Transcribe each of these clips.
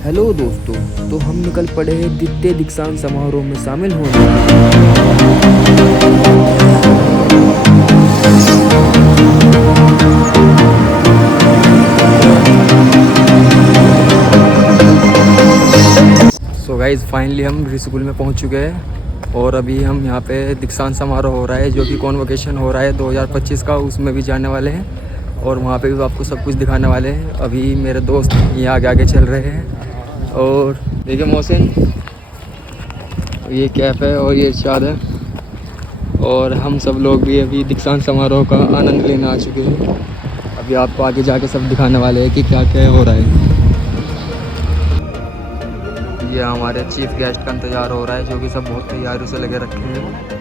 Hello दोस्तों, तो हम निकल पड़े हैं द्वितीय दीक्षांत समारोह में शामिल होने। सो गाइज फाइनली हम ऋषिकुल में पहुंच चुके हैं और अभी हम यहाँ पे दीक्षांत समारोह हो रहा है जो कि कॉन्वोकेशन हो रहा है 2025 का, उसमें भी जाने वाले हैं और वहाँ पे भी आपको सब कुछ दिखाने वाले हैं। अभी मेरे दोस्त यहाँ आगे आगे चल रहे हैं और देखिए मोहसिन, ये कैफ है और ये इरशाद है और हम सब लोग भी अभी दीक्षांत समारोह का आनंद लेने आ चुके हैं। अभी आपको आगे जाके सब दिखाने वाले हैं कि क्या क्या हो रहा है। ये हमारे चीफ गेस्ट का इंतज़ार हो रहा है जो कि सब बहुत तैयारियों से लगे रखे हैं।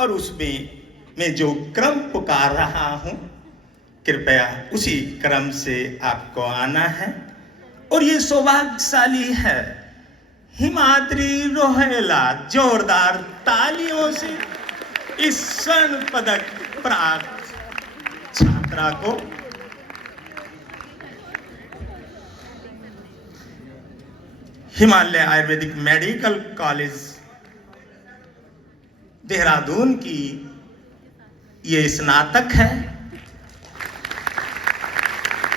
और उसमें मैं जो क्रम पुकार रहा हूं, कृपया उसी क्रम से आपको आना है। और ये सौभाग्यशाली है हिमाद्री रोहेला जोरदार तालियों से इस स्वर्ण पदक प्राप्त छात्रा को हिमालय आयुर्वेदिक मेडिकल कॉलेज देहरादून की ये स्नातक है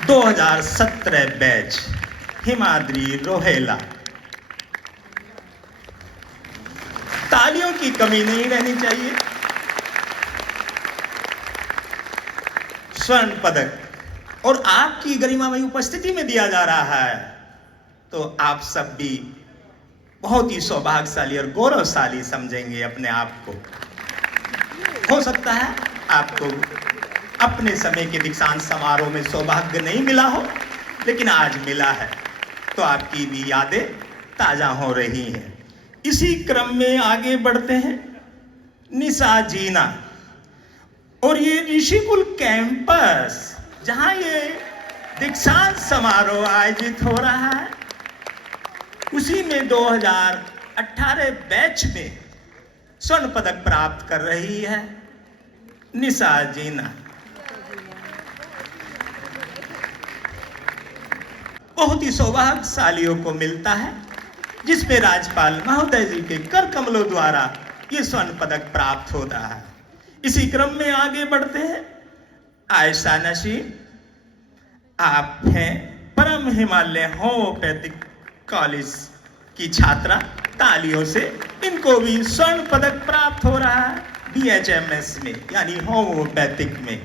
2017 बैच हिमाद्री रोहेला। तालियों की कमी नहीं रहनी चाहिए। स्वर्ण पदक और आपकी गरिमामयी उपस्थिति में दिया जा रहा है, तो आप सब भी बहुत ही सौभाग्यशाली और गौरवशाली समझेंगे अपने आप को। हो सकता है आपको अपने समय के दीक्षांत समारोह में सौभाग्य नहीं मिला हो, लेकिन आज मिला है। तो आपकी भी यादें ताजा हो रही हैं। इसी क्रम में आगे बढ़ते हैं निशा जीना, और ये ऋषिकुल कैंपस जहां ये दीक्षांत समारोह आयोजित हो रहा है, उसी में 2018 बैच में स्वर्ण पदक प्राप्त कर रही है निशा जीना। बहुत ही सौभाग्यशालियों को मिलता है जिसमें राज्यपाल महोदय जी के कर कमलों द्वारा ये स्वर्ण पदक प्राप्त होता है। इसी क्रम में आगे बढ़ते हैं आयशा नसीम, आप हैं परम हिमालय होम्योपैथिक कॉलेज की छात्रा, तालियों से इनको भी स्वर्ण पदक प्राप्त हो रहा है BHMS में, यानी होम्योपैथिक में।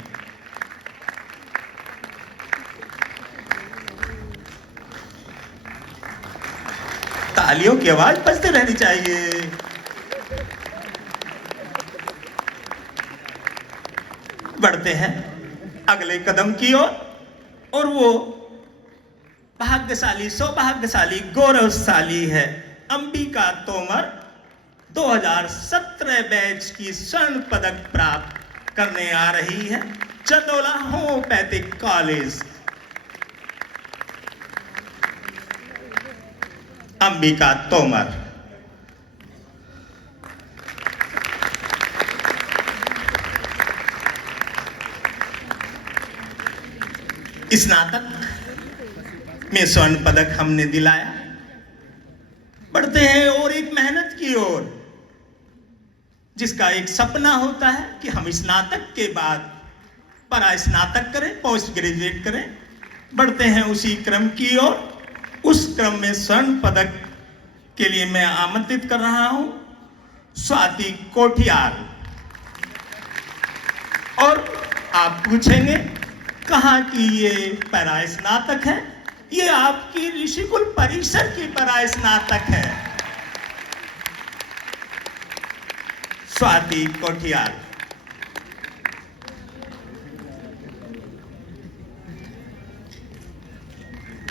तालियों की आवाज बजती रहनी चाहिए। बढ़ते हैं अगले कदम की ओर, और वो भाग्यशाली, सौभाग्यशाली, गौरवशाली है अंबिका तोमर, 2017 बैच की स्वर्ण पदक प्राप्त करने आ रही है चंदोला होम्योपैथिक कॉलेज। अंबिका तोमर स्नातक में स्वर्ण पदक हमने दिलाया। बढ़ते हैं और एक मेहनत की ओर, जिसका एक सपना होता है कि हम स्नातक के बाद परा स्नातक करें, पोस्ट ग्रेजुएट करें। बढ़ते हैं उसी क्रम की ओर। उस क्रम में स्वर्ण पदक के लिए मैं आमंत्रित कर रहा हूं स्वाति कोठियाल। और आप पूछेंगे कहां की ये परा स्नातक है? ये आपकी ऋषिकुल परिसर की परा स्नातक है, स्वाति कोठियाल।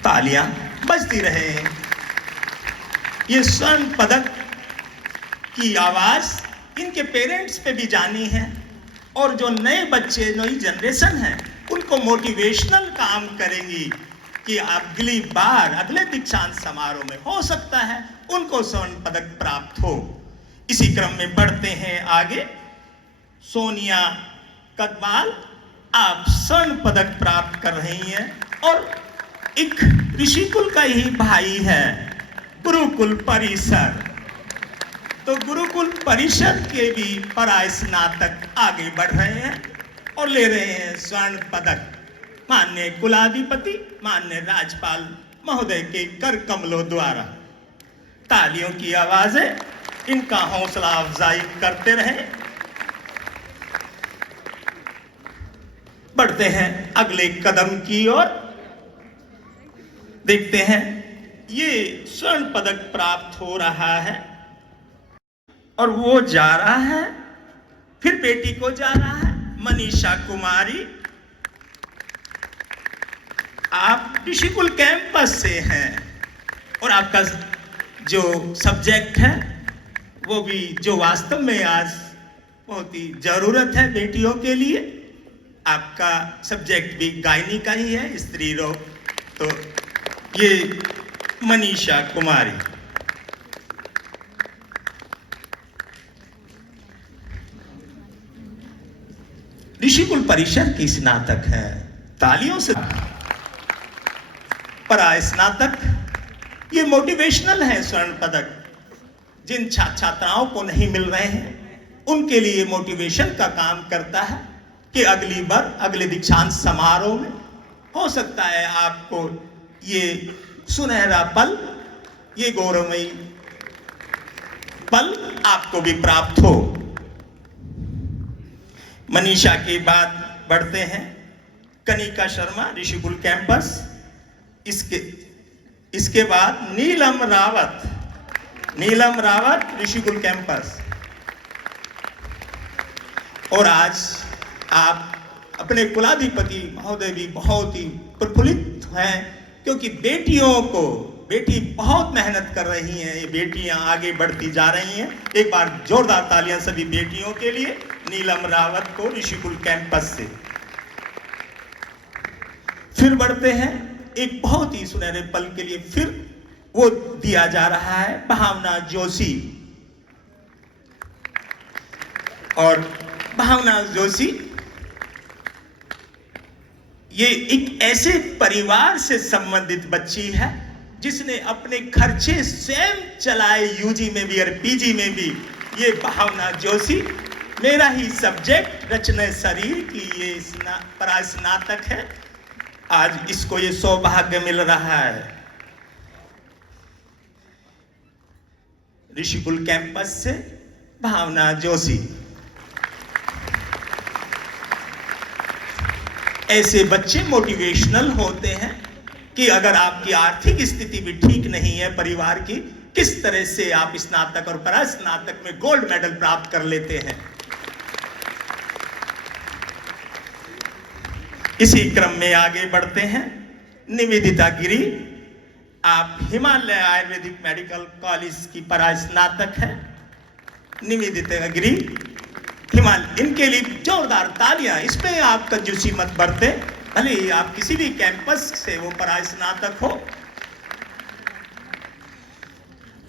तालियां बजती रहे। ये स्वर्ण पदक की आवाज इनके पेरेंट्स पे भी जानी है, और जो नए बच्चे, नई जनरेशन है, उनको मोटिवेशनल काम करेंगी कि अगली बार, अगले दीक्षांत समारोह में हो सकता है उनको स्वर्ण पदक प्राप्त हो। इसी क्रम में बढ़ते हैं आगे। सोनिया कदवाल, आप स्वर्ण पदक प्राप्त कर रही हैं, और एक ऋषिकुल का ही भाई है गुरुकुल परिसर, तो गुरुकुल परिषद के भी परा स्नातक आगे बढ़ रहे हैं और ले रहे हैं स्वर्ण पदक माननीय कुलाधिपति, माननीय राज्यपाल महोदय के कर कमलों द्वारा। तालियों की आवाजें इनका हौसला अफजाई करते रहें। बढ़ते हैं अगले कदम की ओर। देखते हैं ये स्वर्ण पदक प्राप्त हो रहा है, और वो जा रहा है, फिर बेटी को जा रहा है मनीषा कुमारी। आप ऋषिकुल कैंपस से हैं, और आपका जो सब्जेक्ट है वो भी, जो वास्तव में आज बहुत ही जरूरत है बेटियों के लिए, आपका सब्जेक्ट भी गायनी का ही है, स्त्री रोग। तो ये मनीषा कुमारी। ऋषिकुल परिषद की स्नातक है, तालियों से। परा स्नातक, ये मोटिवेशनल है स्वर्ण पदक। जिन छात्राओं को नहीं मिल रहे हैं उनके लिए मोटिवेशन का काम करता है कि अगली बार, अगले दीक्षांत समारोह में हो सकता है आपको ये सुनहरा पल, ये गौरवमयी पल आपको भी प्राप्त हो। मनीषा के बाद बढ़ते हैं कनिका शर्मा, ऋषिकुल कैंपस। इसके बाद नीलम रावत, ऋषिकुल कैंपस। और आज आप अपने कुलाधिपति महोदय भी बहुत ही प्रफुल्लित हैं क्योंकि बेटी बहुत मेहनत कर रही हैं, ये बेटियां आगे बढ़ती जा रही हैं। एक बार जोरदार तालियां सभी बेटियों के लिए। नीलम रावत को ऋषिकुल कैंपस से। फिर बढ़ते हैं, एक बहुत ही सुनहरे पल के लिए फिर वो दिया जा रहा है भावना जोशी। और भावना जोशी ये एक ऐसे परिवार से संबंधित बच्ची है जिसने अपने खर्चे स्वयं चलाए, यूजी में भी और पीजी में भी। ये भावना जोशी मेरा ही सब्जेक्ट रचना शरीर की ये परास्नातक है। आज इसको ये सौभाग्य मिल रहा है ऋषिकुल कैंपस से भावना जोशी। ऐसे बच्चे मोटिवेशनल होते हैं कि अगर आपकी आर्थिक स्थिति भी ठीक नहीं है परिवार की, किस तरह से आप स्नातक और परास्नातक में गोल्ड मेडल प्राप्त कर लेते हैं। इसी क्रम में आगे बढ़ते हैं। निवेदिता गिरी, आप हिमालय आयुर्वेदिक मेडिकल कॉलेज की परास्नातक है। निवेदिता गिरी इनके लिए जोरदार तालियां। इसमें आप कंजूसी मत बरते, भले ही आप किसी भी कैंपस से वो परास्नातक हो।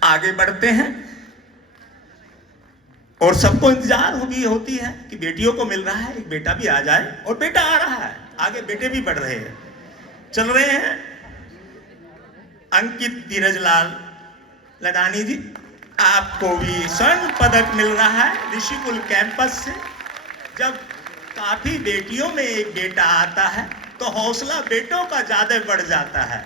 आगे बढ़ते हैं और सबको इंतजार होती है कि बेटियों को मिल रहा है, एक बेटा भी आ जाए। और बेटा आ रहा है, आगे बेटे भी बढ़ रहे हैं, चल रहे हैं। अंकित धीरजलाल लडानी जी, आपको भी स्वर्ण पदक मिल रहा है ऋषिकुल कैंपस से। जब काफी बेटियों में एक बेटा आता है तो हौसला बेटों का ज्यादा बढ़ जाता है।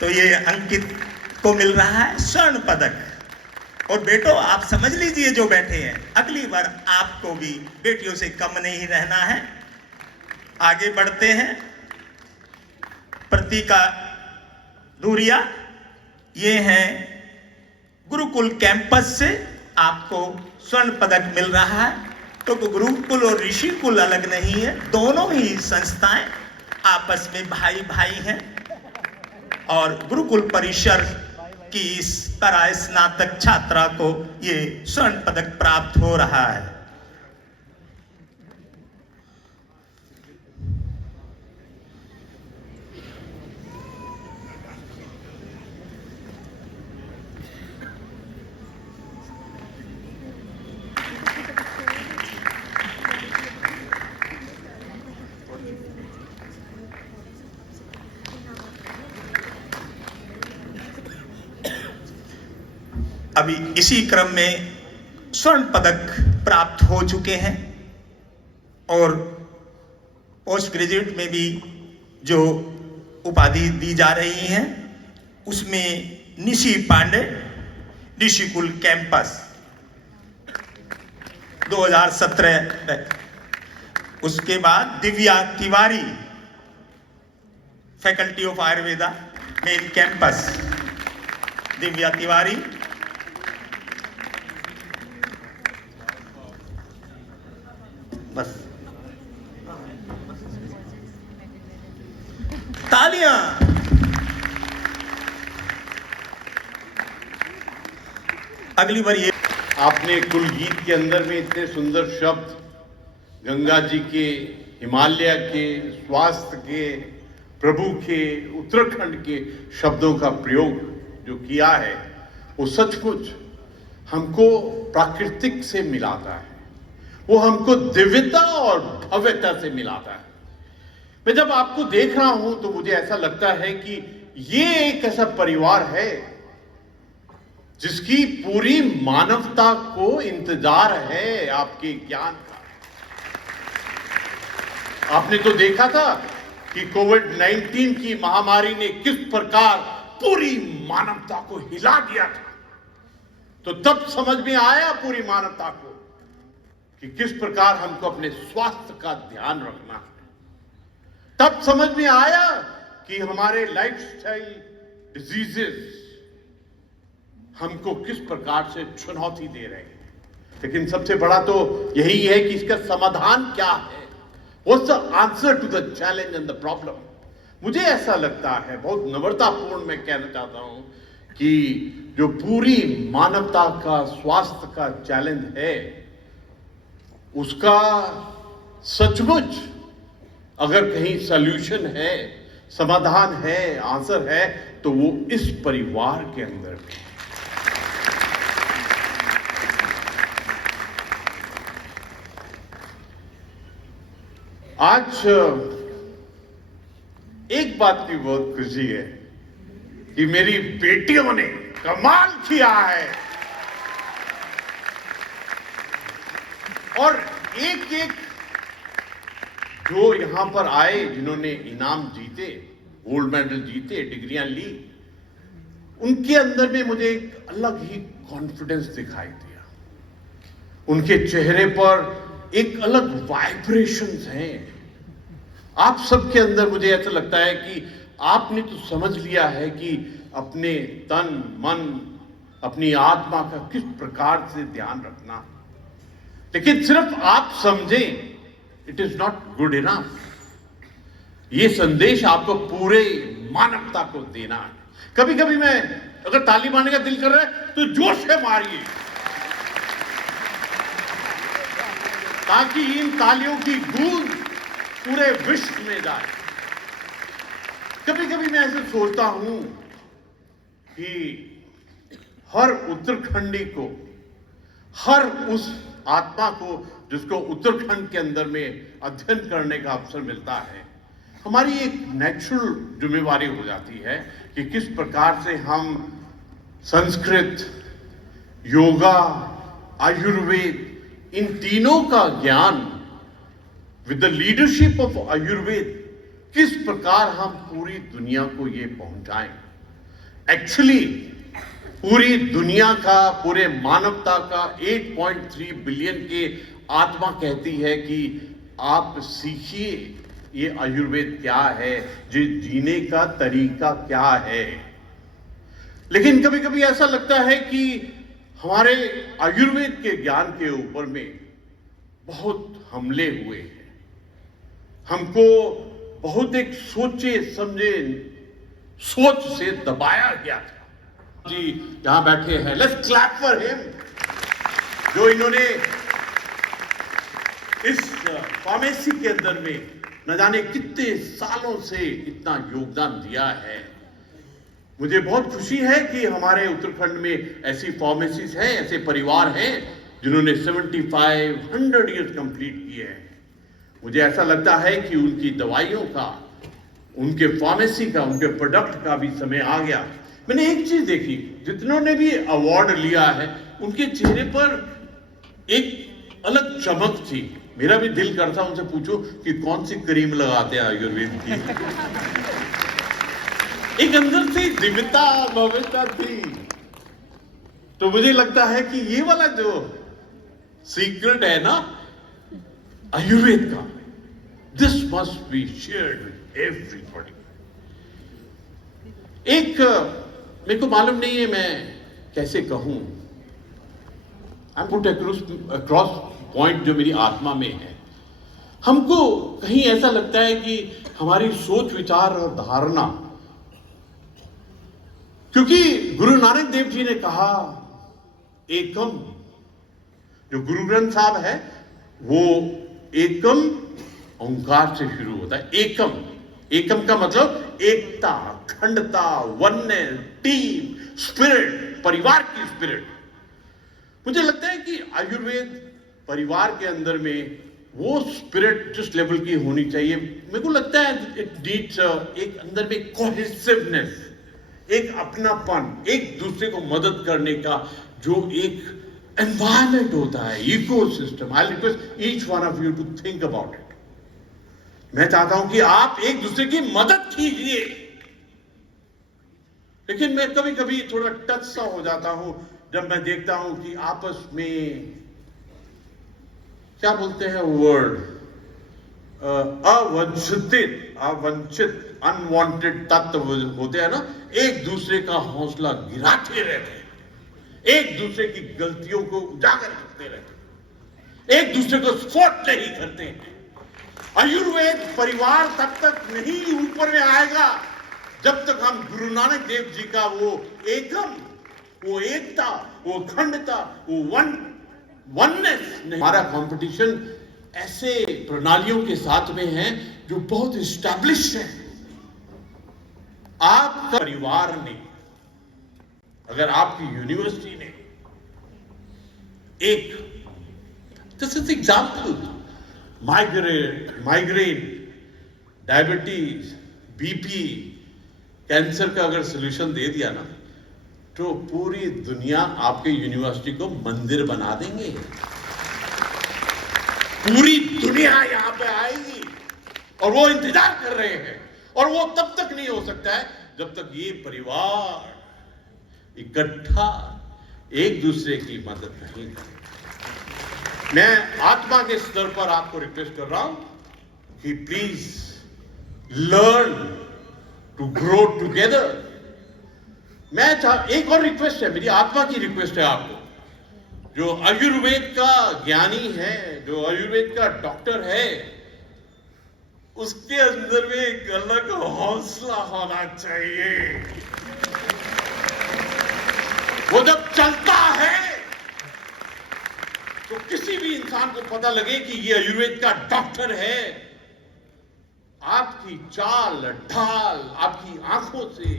तो ये अंकित को मिल रहा है स्वर्ण पदक। और बेटों आप समझ लीजिए जो बैठे हैं, अगली बार आपको भी बेटियों से कम नहीं रहना है। आगे बढ़ते हैं। प्रतीका धूरिया, ये हैं गुरुकुल कैंपस से, आपको स्वर्ण पदक मिल रहा है। तो गुरुकुल और ऋषिकुल अलग नहीं है, दोनों ही संस्थाएं आपस में भाई भाई हैं। और गुरुकुल परिसर की इस परास्नातक छात्रा को ये स्वर्ण पदक प्राप्त हो रहा है। अभी इसी क्रम में स्वर्ण पदक प्राप्त हो चुके हैं। और पोस्ट ग्रेजुएट में भी जो उपाधि दी जा रही हैं उसमें निशी पांडे ऋषिकुल कैंपस 2017 में। उसके बाद Divya Tiwari faculty of Ayurveda main campus. Divya Tiwari बस तालियां। अगली बार ये आपने कुल गीत के अंदर में इतने सुंदर शब्द गंगा जी के, हिमालय के, स्वास्थ्य के, प्रभु के, उत्तराखंड के शब्दों का प्रयोग जो किया है वो सचमुच हमको प्राकृतिक से मिलाता है, वो हमको दिव्यता और भव्यता से मिलाता है। मैं जब आपको देख रहा हूं तो मुझे ऐसा लगता है कि ये एक ऐसा परिवार है जिसकी पूरी मानवता को इंतजार है आपके ज्ञान का। आपने तो देखा था कि कोविड-19 की महामारी ने किस प्रकार पूरी मानवता को हिला दिया था। तो तब समझ में आया पूरी मानवता को कि किस प्रकार हमको अपने स्वास्थ्य का ध्यान रखना है। तब समझ में आया कि हमारे लाइफस्टाइल डिजीजेस हमको किस प्रकार से चुनौती दे रहे हैं। लेकिन सबसे बड़ा तो यही है कि इसका समाधान क्या है। What's the answer to the challenge and the problem? मुझे ऐसा लगता है, बहुत नम्रतापूर्ण मैं कहना चाहता हूं, कि जो पूरी मानवता का स्वास्थ्य का चैलेंज है, उसका सचमुच अगर कहीं सॉल्यूशन है, समाधान है, आंसर है, तो वो इस परिवार के अंदर है। आज एक बात की बहुत खुशी है कि मेरी बेटियों ने कमाल किया है, और एक एक जो यहां पर आए, जिन्होंने इनाम जीते, गोल्ड मेडल जीते, डिग्रियां ली, उनके अंदर में मुझे एक अलग ही कॉन्फिडेंस दिखाई दिया। उनके चेहरे पर एक अलग वाइब्रेशंस हैं। आप सबके अंदर मुझे ऐसा लगता है कि आपने तो समझ लिया है कि अपने तन मन, अपनी आत्मा का किस प्रकार से ध्यान रखना, लेकिन सिर्फ आप समझें, it is not good enough. ये संदेश आपको पूरे मानवता को देना है। कभी कभी मैं, अगर ताली मारने का दिल कर रहा है तो जोश से मारिए, ताकि इन तालियों की गूंज पूरे विश्व में जाए। कभी कभी मैं ऐसे सोचता हूं कि हर उत्तराखंडी को, हर उस आत्मा को जिसको उत्तराखंड के अंदर में अध्ययन करने का अवसर मिलता है, हमारी एक नेचुरल जिम्मेवारी हो जाती है कि किस प्रकार से हम संस्कृत, योगा, आयुर्वेद, इन तीनों का ज्ञान with the leadership of Ayurveda किस प्रकार हम पूरी दुनिया को ये पहुंचाएं। एक्चुअली पूरी दुनिया का, पूरे मानवता का 8.3 बिलियन के आत्मा कहती है कि आप सीखिए ये आयुर्वेद क्या है, ये जीने का तरीका क्या है। लेकिन कभी कभी ऐसा लगता है कि हमारे आयुर्वेद के ज्ञान के ऊपर में बहुत हमले हुए हैं। हमको बहुत एक सोचे समझे सोच से दबाया गया था। जी यहां बैठे हैं, लेट्स क्लैप फॉर हिम, जो इन्होंने इस फार्मेसी के अंदर में न जाने कितने सालों से इतना योगदान दिया है। मुझे बहुत खुशी है कि हमारे उत्तराखंड में ऐसी फार्मेसीज हैं, ऐसे परिवार हैं जिन्होंने 75-100 ईयर्स कंप्लीट किए हैं। मुझे ऐसा लगता है कि उनकी दवाइयों का, उनके फार्मेसी का, उनके प्रोडक्ट का भी समय आ गया। मैंने एक चीज देखी, जितनों ने भी अवार्ड लिया है उनके चेहरे पर एक अलग चमक थी। मेरा भी दिल करता उनसे पूछो कि कौन सी क्रीम लगाते हैं आयुर्वेद की। एक अंदर से दिव्यता, भव्यता थी। तो मुझे लगता है कि ये वाला जो सीक्रेट है ना आयुर्वेद का, this must be shared with everybody. एक मेरे को मालूम नहीं है मैं कैसे कहूं, आई पुट अक्रॉस पॉइंट जो मेरी आत्मा में है। हमको कहीं ऐसा लगता है कि हमारी सोच विचार और धारणा, क्योंकि गुरु नानक देव जी ने कहा एकम, जो गुरु ग्रंथ साहब है वो एकम ओंकार से शुरू होता है। एकम, एकम का मतलब एकता, अखंडता, वननेस, टीम, स्पिरिट, परिवार की स्पिरिट। मुझे लगता है कि आयुर्वेद परिवार के अंदर में वो स्पिरिट जिस लेवल की होनी चाहिए, मेरे को लगता है इट नीड्स एक अंदर में कोहेसिवनेस, एक अपनापन, एक दूसरे को मदद करने का जो एक एनवायरनमेंट होता है, ecosystem. I request each one of you to think about it. मैं चाहता हूं कि आप एक दूसरे की मदद कीजिए। लेकिन मैं कभी कभी थोड़ा टच सा हो जाता हूं जब मैं देखता हूं कि आपस में क्या बोलते हैं वर्ड, अवंचित, अनवांटेड तत्व होते हैं ना, एक दूसरे का हौसला गिराते रहते हैं, एक दूसरे की गलतियों को उजागर करते रहते हैं, एक दूसरे को सपोर्ट नहीं करते हैं। आयुर्वेद परिवार तब तक नहीं ऊपर में आएगा जब तक हम गुरु नानक देव जी का वो एकम, वो एकता, वो अखंडता, वो वननेस नहीं। हमारा कंपटीशन ऐसे प्रणालियों के साथ में है जो बहुत एस्टैब्लिश्ड है। आपका परिवार ने, अगर आपकी यूनिवर्सिटी ने एक just example migraine, diabetes, BP, cancer का अगर सोल्यूशन दे दिया ना, तो पूरी दुनिया आपके यूनिवर्सिटी को मंदिर बना देंगे। पूरी दुनिया यहां पे आएगी और वो इंतजार कर रहे हैं। और वो तब तक नहीं हो सकता है जब तक ये परिवार इकट्ठा एक दूसरे की मदद नहीं करे। मैं आत्मा के स्तर पर आपको रिक्वेस्ट कर रहा हूं कि please learn to grow together. मैं एक और रिक्वेस्ट है, मेरी आत्मा की रिक्वेस्ट है आपको, जो आयुर्वेद का ज्ञानी है, जो आयुर्वेद का डॉक्टर है, उसके अंदर में एक अलग हौसला होना चाहिए। वो जब चलता है तो किसी भी इंसान को पता लगे कि ये आयुर्वेद का डॉक्टर है। आपकी चाल ढाल, आपकी आंखों से,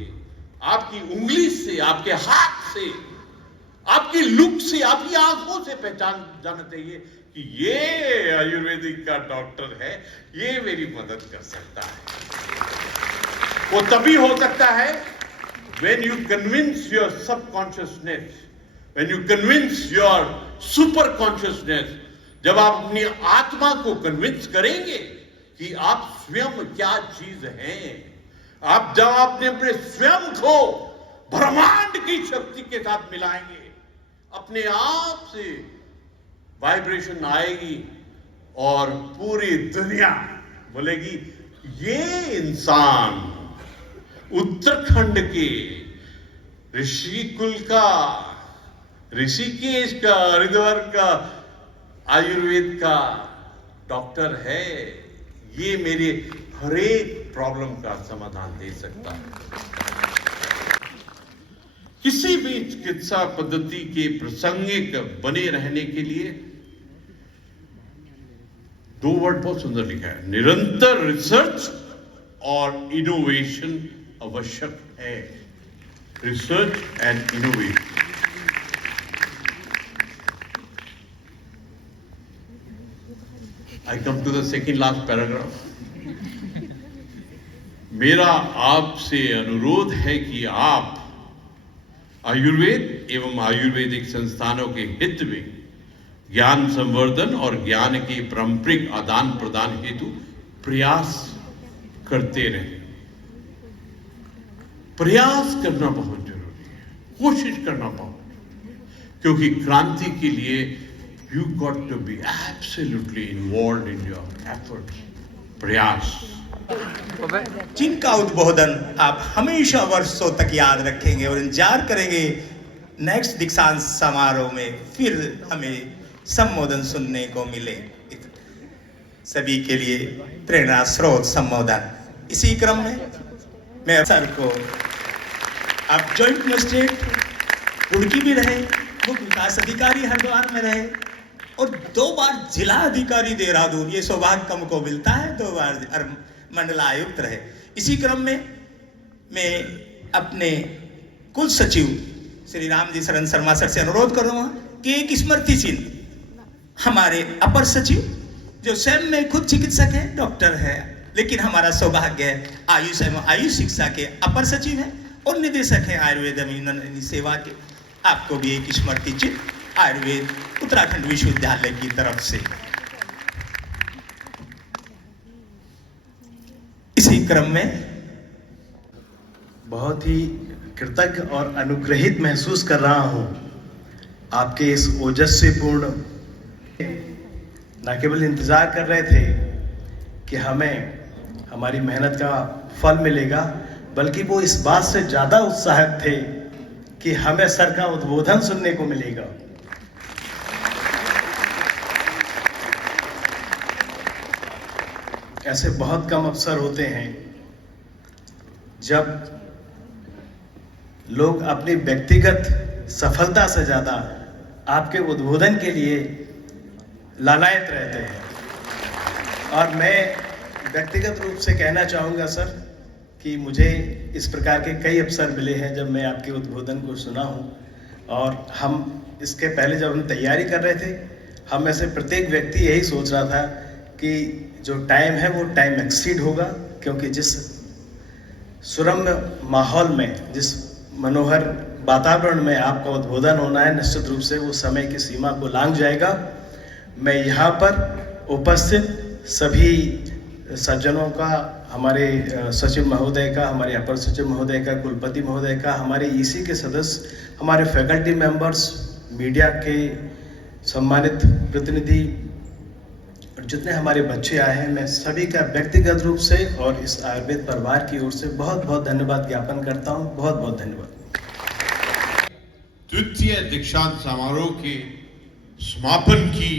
आपकी उंगली से, आपके हाथ से, आपकी लुक से, आपकी आंखों से पहचान जाना चाहिए कि ये आयुर्वेदिक का डॉक्टर है, ये मेरी मदद कर सकता है। वो तभी हो सकता है when you convince your subconsciousness, when you convince your super consciousness, जब आप अपनी आत्मा को कन्विंस करेंगे कि आप स्वयं क्या चीज हैं, आप जब आपने अपने स्वयं को ब्रह्मांड की शक्ति के साथ मिलाएंगे, अपने आप से वाइब्रेशन आएगी और पूरी दुनिया बोलेगी ये इंसान उत्तराखंड के ऋषिकुल का, ऋषिकेश का, हरिद्वार का आयुर्वेद का डॉक्टर है, ये मेरे हर एक प्रॉब्लम का समाधान दे सकता है। किसी भी चिकित्सा पद्धति के प्रासंगिक बने रहने के लिए दो वर्ड बहुत सुंदर लिखा है, निरंतर रिसर्च और इनोवेशन आवश्यक है। Research and innovation. I come to the second last paragraph. मेरा आपसे अनुरोध है कि आप आयुर्वेद एवं आयुर्वेदिक संस्थानों के हित में ज्ञान संवर्धन और ज्ञान के पारंपरिक आदान प्रदान हेतु प्रयास करते रहें। प्रयास करना बहुत जरूरी है, कोशिश करना बहुत जरूरी है, क्योंकि क्रांति के लिए you got to be absolutely involve in your efforts. प्रयास जिनका उद्बोधन आप हमेशा वर्षों तक याद रखेंगे और इंतजार करेंगे नेक्स्ट दीक्षांत समारोह में फिर हमें संबोधन सुनने को मिले। सभी के लिए प्रेरणा स्रोत संबोधन। इसी क्रम में मैं सर को, आप जॉइंट मजिस्ट्रेट रुड़की भी रहे, मुख्य विकास अधिकारी हरिद्वार में रहे और 2 बार जिला अधिकारी देहरादून, ये सौभाग्य हमको मिलता है, 2 बार मंडलायुक्त रहे। इसी क्रम में मैं अपने कुल सचिव श्री राम जी शरण शर्मा सर से अनुरोध करूंगा कि एक स्मृति चिन्ह हमारे अपर सचिव, जो स्वयं में खुद चिकित्सक है, डॉक्टर है, लेकिन हमारा सौभाग्य है आयुष एवं आयुष शिक्षा के अपर सचिव है और निदेशक है आयुर्वेद एवं सेवा के, आपको भी एक स्मृति चिन्ह आयुर्वेद उत्तराखंड विश्वविद्यालय की तरफ से। इसी क्रम में बहुत ही कृतज्ञ और अनुग्रहित महसूस कर रहा हूं आपके इस ओजस्वीपूर्ण, न केवल इंतजार कर रहे थे कि हमें हमारी मेहनत का फल मिलेगा, बल्कि वो इस बात से ज़्यादा उत्साहित थे कि हमें सर का उद्बोधन सुनने को मिलेगा। ऐसे बहुत कम अवसर होते हैं जब लोग अपनी व्यक्तिगत सफलता से ज़्यादा आपके उद्बोधन के लिए लालायत रहते हैं। और मैं व्यक्तिगत रूप से कहना चाहूँगा सर कि मुझे इस प्रकार के कई अवसर मिले हैं जब मैं आपके उद्बोधन को सुना हूँ। और हम इसके पहले जब हम तैयारी कर रहे थे, हम में से प्रत्येक व्यक्ति यही सोच रहा था कि जो टाइम है वो टाइम एक्सीड होगा, क्योंकि जिस सुरम्य माहौल में, जिस मनोहर वातावरण में आपका उद्बोधन होना है, निश्चित रूप से वो समय की सीमा को लांघ जाएगा। मैं यहाँ पर उपस्थित सभी सज्जनों का, हमारे सचिव महोदय का, हमारे अपर सचिव महोदय का, कुलपति महोदय का, हमारे ईसी के सदस्य, हमारे फैकल्टी मेंबर्स, मीडिया के सम्मानित प्रतिनिधि और जितने हमारे बच्चे आए हैं, मैं सभी का व्यक्तिगत रूप से और इस आयुर्वेद परिवार की ओर से बहुत बहुत धन्यवाद ज्ञापन करता हूँ। बहुत बहुत धन्यवाद। द्वितीय दीक्षांत समारोह के समापन की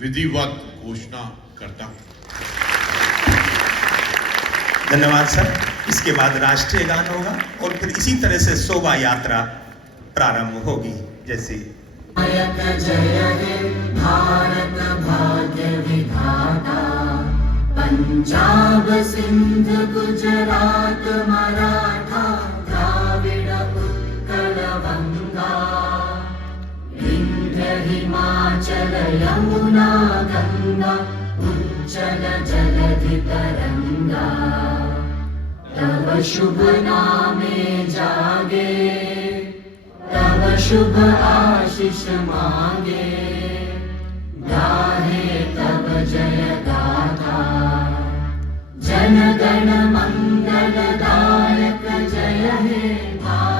विधिवत घोषणा करता हूं। धन्यवाद सर। इसके बाद राष्ट्रीय गान होगा और फिर इसी तरह से शोभा यात्रा प्रारंभ होगी। जैसे जय हे भारत भाग्य विधाता, पंजाब सिंध गुजरात मराठा द्राविड़ उत्कल बंगा, विंध्य हिमाचल यमुना गंगा, उज्जल जलधि तरंगा, तव शुभ नामे जागे, तव शुभ आशीष मांगे, गाहे तव जय गाथा, जन गण मंगल दायक जय हे भारत।